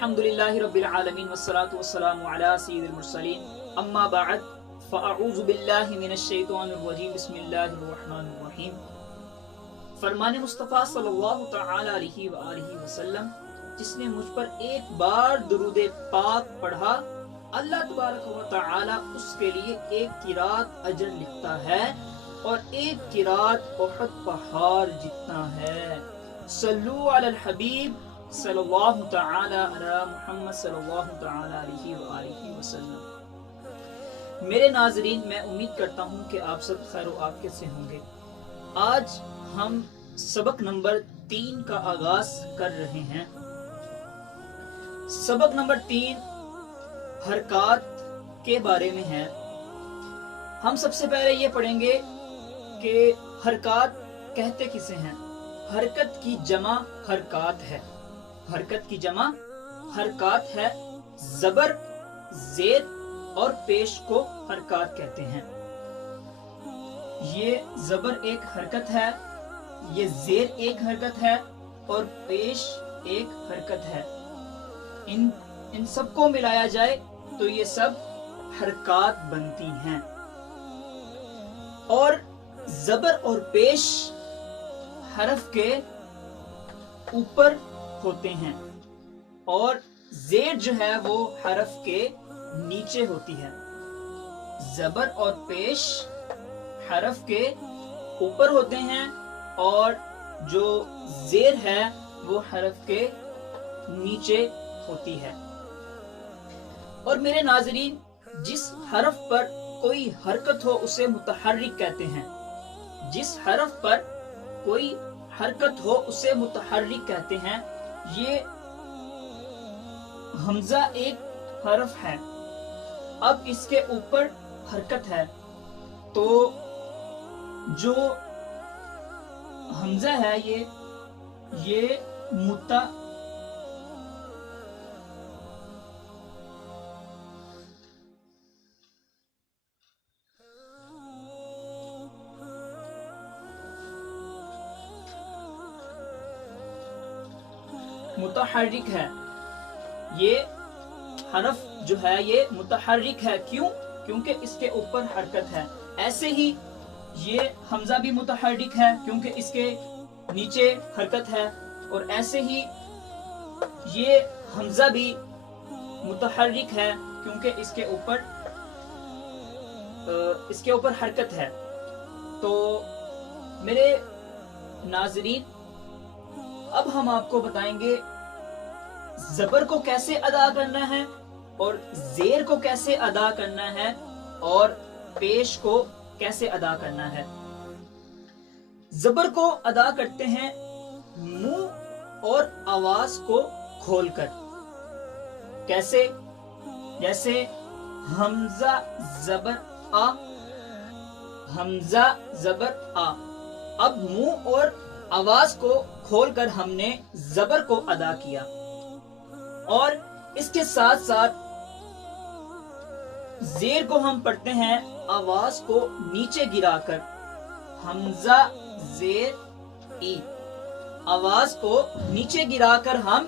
الحمدللہ رب العالمین والصلاة والسلام علی سید المرسلین اما بعد فاعوذ باللہ من الشیطان الرجیم بسم اللہ الرحمن الرحیم۔ فرمان مصطفیٰ صلی اللہ تعالی علیہ وآلہ وسلم، جس نے مجھ پر ایک بار درود پاک پڑھا اللہ تبارک و تعالی اس کے لیے ایک قرات اجر لکھتا ہے اور ایک قرات احد پہاڑ جتنا ہے۔ صلو علی الحبیب صلی اللہ تعالی علی محمد صلی اللہ تعالی علیہ وآلہ وسلم۔ میرے ناظرین، میں امید کرتا ہوں کہ آپ سب خیر و عافیت سے ہوں گے۔ آج ہم سبق نمبر 3 کا آغاز کر رہے ہیں۔ سبق نمبر 3 حرکات کے بارے میں ہے۔ ہم سب سے پہلے یہ پڑھیں گے کہ حرکات کہتے کسے ہیں۔ حرکت کی جمع حرکات ہے۔ حرکت کی جمع حرکات ہے۔ زبر، زیر اور پیش کو حرکات کہتے ہیں۔ یہ زبر ایک حرکت ہے، یہ زیر ایک حرکت ہے اور پیش ایک حرکت ہے۔ ان سب کو ملایا جائے تو یہ سب حرکات بنتی ہیں۔ اور زبر اور پیش حرف کے اوپر ہوتے ہیں اور زیر جو ہے وہ حرف کے نیچے ہوتی ہے۔ زبر اور پیش حرف کے اوپر ہوتے ہیں اور جو زیر ہے وہ حرف کے نیچے ہوتی ہے۔ اور میرے ناظرین، جس حرف پر کوئی حرکت ہو اسے متحرک کہتے ہیں۔ جس حرف پر کوئی حرکت ہو اسے متحرک کہتے ہیں۔ یہ حمزہ ایک حرف ہے، اب اس کے اوپر حرکت ہے تو جو حمزہ ہے یہ متحرک ہے۔ یہ حرف جو ہے یہ متحرک ہے، کیوں؟ کیونکہ اس کے اوپر حرکت ہے۔ ایسے ہی یہ حمزہ بھی متحرک ہے کیونکہ اس کے نیچے حرکت ہے، اور ایسے ہی یہ حمزہ بھی متحرک ہے کیونکہ اس کے اوپر حرکت ہے۔ تو میرے ناظرین، اب ہم آپ کو بتائیں گے زبر کو کیسے ادا کرنا ہے اور زیر کو کیسے ادا کرنا ہے اور پیش کو کیسے ادا کرنا ہے۔ زبر کو ادا کرتے ہیں منہ اور آواز کو کھول کر۔ کیسے؟ جیسے حمزہ زبر آ، حمزہ زبر آ۔ اب منہ اور آواز کو کھول کر ہم نے زبر کو ادا کیا، اور اس کے ساتھ ساتھ زیر کو ہم پڑھتے ہیں آواز کو نیچے گرا کر، حمزہ زیر ای۔ آواز کو نیچے گرا کر ہم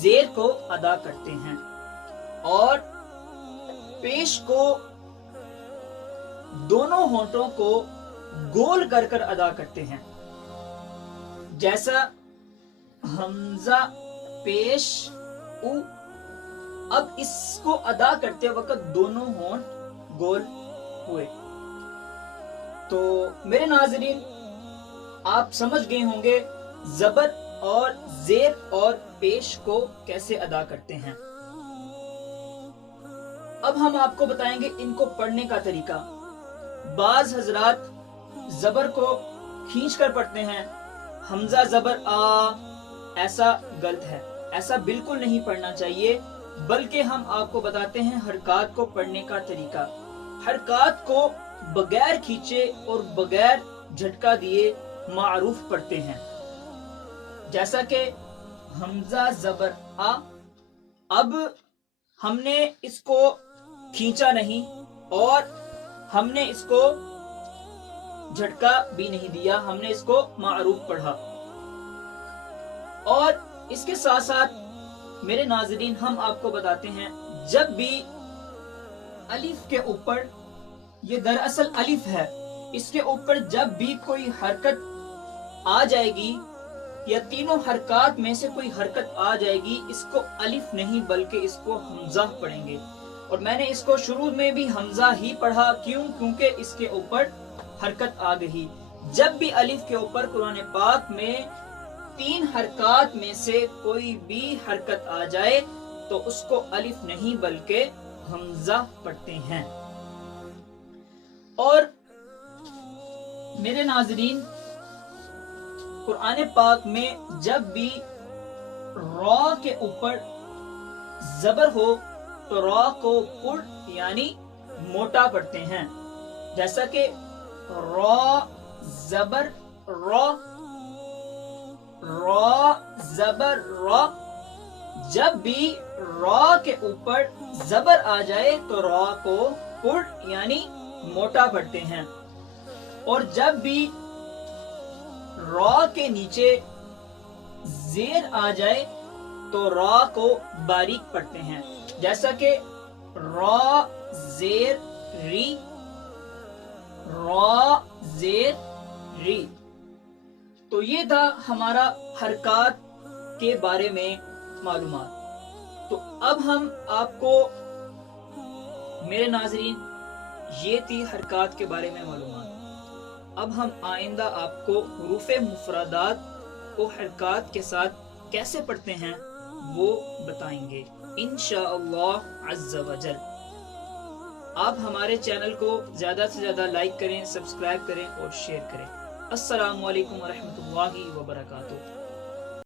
زیر کو ادا کرتے ہیں، اور پیش کو دونوں ہونٹوں کو گول کر کر ادا کرتے ہیں۔ جیسا حمزہ پیش او، اب اس کو ادا کرتے وقت دونوں ہونٹ گول ہوئے۔ تو میرے ناظرین، آپ سمجھ گئے ہوں گے زبر اور زیر اور پیش کو کیسے ادا کرتے ہیں۔ اب ہم آپ کو بتائیں گے ان کو پڑھنے کا طریقہ۔ بعض حضرات زبر کو کھینچ کر پڑھتے ہیں، حمزہ زبر آ، ایسا غلط ہے، ایسا بالکل نہیں پڑھنا چاہیے، بلکہ ہم آپ کو بتاتے ہیں حرکات کو پڑھنے کا طریقہ۔ حرکات کو بغیر کھینچے اور بغیر جھٹکا دیے معروف پڑھتے ہیں۔ جیسا کہ حمزہ زبر آ، اب ہم نے اس کو کھینچا نہیں اور ہم نے اس کو جھٹکا بھی نہیں دیا، ہم نے اس کو معروف پڑھا۔ اور اس کے ساتھ ساتھ میرے ناظرین ہم آپ کو بتاتے ہیں جب بھی الف کے اوپر، یہ دراصل الف ہے، اس کے اوپر جب بھی کوئی حرکت آ جائے گی یا تینوں حرکات میں سے کوئی حرکت آ جائے گی، اس کو الف نہیں بلکہ اس کو حمزہ پڑھیں گے. اور میں نے اس کو شروع میں بھی حمزہ ہی پڑھا، کیونکہ اس کے اوپر حرکت آ گئی. جب بھی الف کے اوپر قرآن پاک میں 3 حرکات میں سے کوئی بھی حرکت آ جائے تو اس کو الف نہیں بلکہ حمزہ پڑھتے ہیں. اور میرے ناظرین قرآن پاک میں جب بھی را کے اوپر زبر ہو تو را کو پر یعنی موٹا پڑھتے ہیں، جیسا کہ را زبر را، را زبر را. جب بھی را کے اوپر زبر آ جائے تو را کو پر یعنی موٹا پڑھتے ہیں. اور جب بھی را کے نیچے زیر آ جائے تو را کو باریک پڑھتے ہیں، جیسا کہ را زیر ری، را زیر ری. تو یہ تھا ہمارا حرکات کے بارے میں معلومات. تو اب ہم آپ کو میرے ناظرین یہ تھی حرکات کے بارے میں معلومات. اب ہم آئندہ آپ کو حروف مفردات کو حرکات کے ساتھ کیسے پڑھتے ہیں وہ بتائیں گے انشاءاللہ عز و جل. آپ ہمارے چینل کو زیادہ سے زیادہ لائک کریں، سبسکرائب کریں اور شیئر کریں. السلام علیکم ورحمۃ اللہ وبرکاتہ.